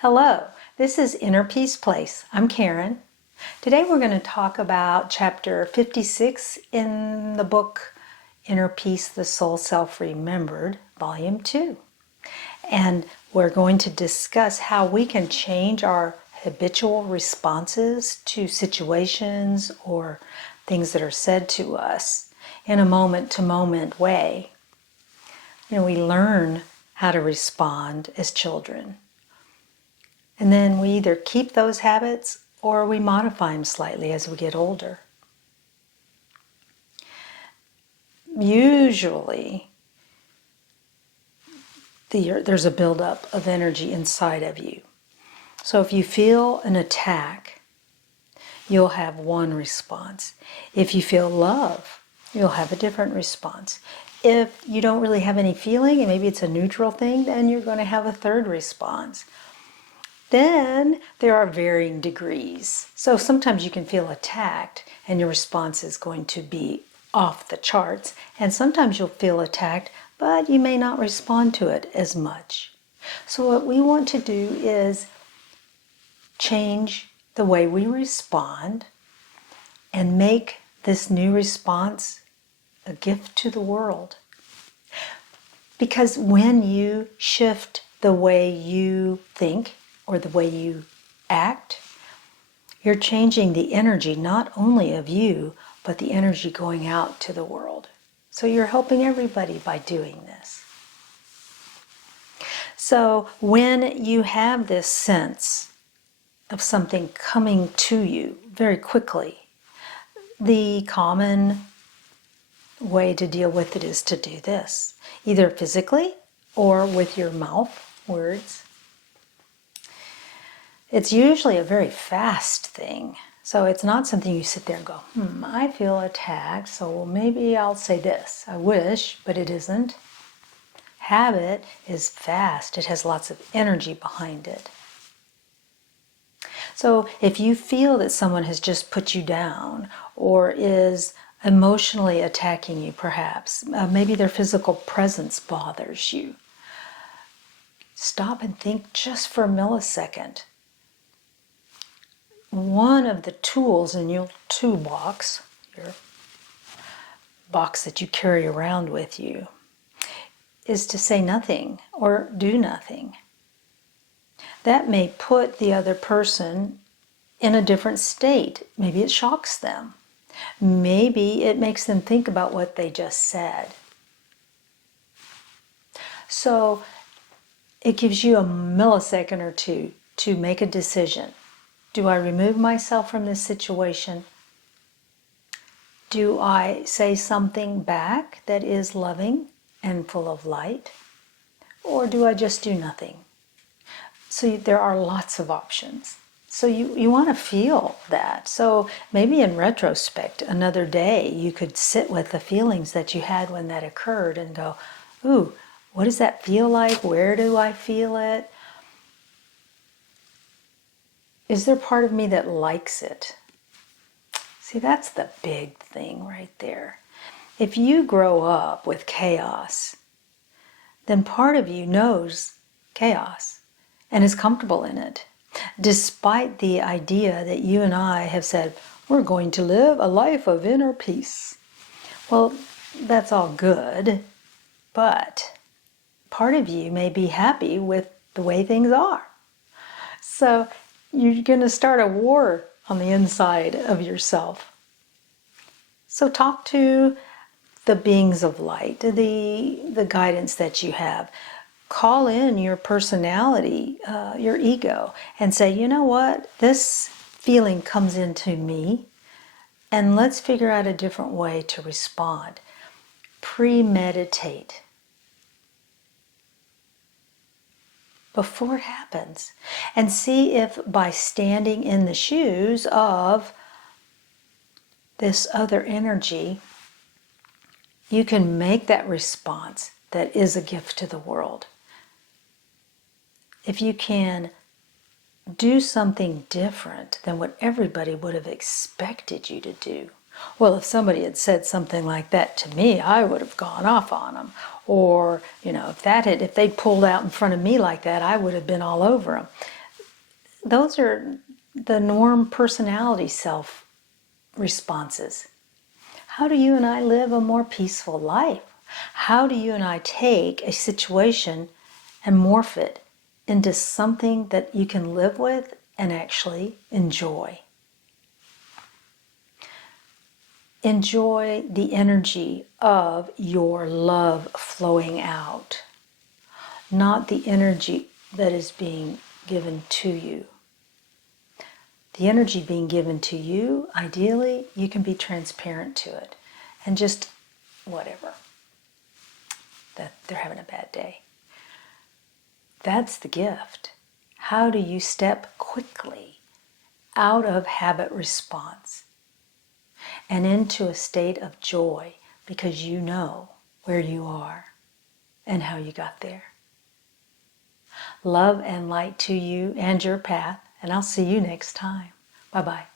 Hello, this is Inner Peace Place. I'm Karen. Today we're going to talk about chapter 56 in the book Inner Peace, the Soul Self Remembered, Volume 2. And we're going to discuss how we can change our habitual responses to situations or things that are said to us in a moment-to-moment way. We learn how to respond as children. And then we either keep those habits or we modify them slightly as we get older. Usually, there's a buildup of energy inside of you. So if you feel an attack, you'll have one response. If you feel love, you'll have a different response. If you don't really have any feeling, and maybe it's a neutral thing, then you're going to have a third response. Then there are varying degrees. So sometimes you can feel attacked and your response is going to be off the charts. And sometimes you'll feel attacked, but you may not respond to it as much. So what we want to do is change the way we respond and make this new response a gift to the world. Because when you shift the way you think, or the way you act, you're changing the energy not only of you, but the energy going out to the world. So you're helping everybody by doing this. So when you have this sense of something coming to you very quickly, the common way to deal with it is to do this, either physically or with your mouth, words. It's usually a very fast thing. So it's not something you sit there and go, I feel attacked, so maybe I'll say this. I wish, but it isn't. Habit is fast. It has lots of energy behind it. So if you feel that someone has just put you down or is emotionally attacking you perhaps, maybe their physical presence bothers you, stop and think just for a millisecond. One of the tools in your toolbox, your box that you carry around with you, is to say nothing or do nothing. That may put the other person in a different state. Maybe it shocks them. Maybe it makes them think about what they just said. So it gives you a millisecond or two to make a decision. Do I remove myself from this situation? Do I say something back that is loving and full of light? Or do I just do nothing? So there are lots of options. So you want to feel that. So maybe in retrospect, another day, you could sit with the feelings that you had when that occurred and go, ooh, what does that feel like? Where do I feel it? Is there part of me that likes it? See, that's the big thing right there. If you grow up with chaos, then part of you knows chaos and is comfortable in it, despite the idea that you and I have said, we're going to live a life of inner peace. Well, that's all good, but part of you may be happy with the way things are. So you're going to start a war on the inside of yourself. So talk to the beings of light, the guidance that you have. Call in your personality, your ego, and say, you know what, this feeling comes into me, and let's figure out a different way to respond. Premeditate before it happens, and see if by standing in the shoes of this other energy, you can make that response that is a gift to the world. If you can do something different than what everybody would have expected you to do. Well, if somebody had said something like that to me, I would have gone off on them. Or, if they'd pulled out in front of me like that, I would have been all over them. those are the norm personality self responses. How do you and I live a more peaceful life? How do you and I take a situation and morph it into something that you can live with and actually enjoy? Enjoy the energy of your love flowing out, not the energy that is being given to you. The energy being given to you, ideally, you can be transparent to it and just whatever, that they're having a bad day. That's the gift. How do you step quickly out of habit response and into a state of joy because you know where you are and how you got there? Love and light to you and your path, and I'll see you next time. Bye-bye.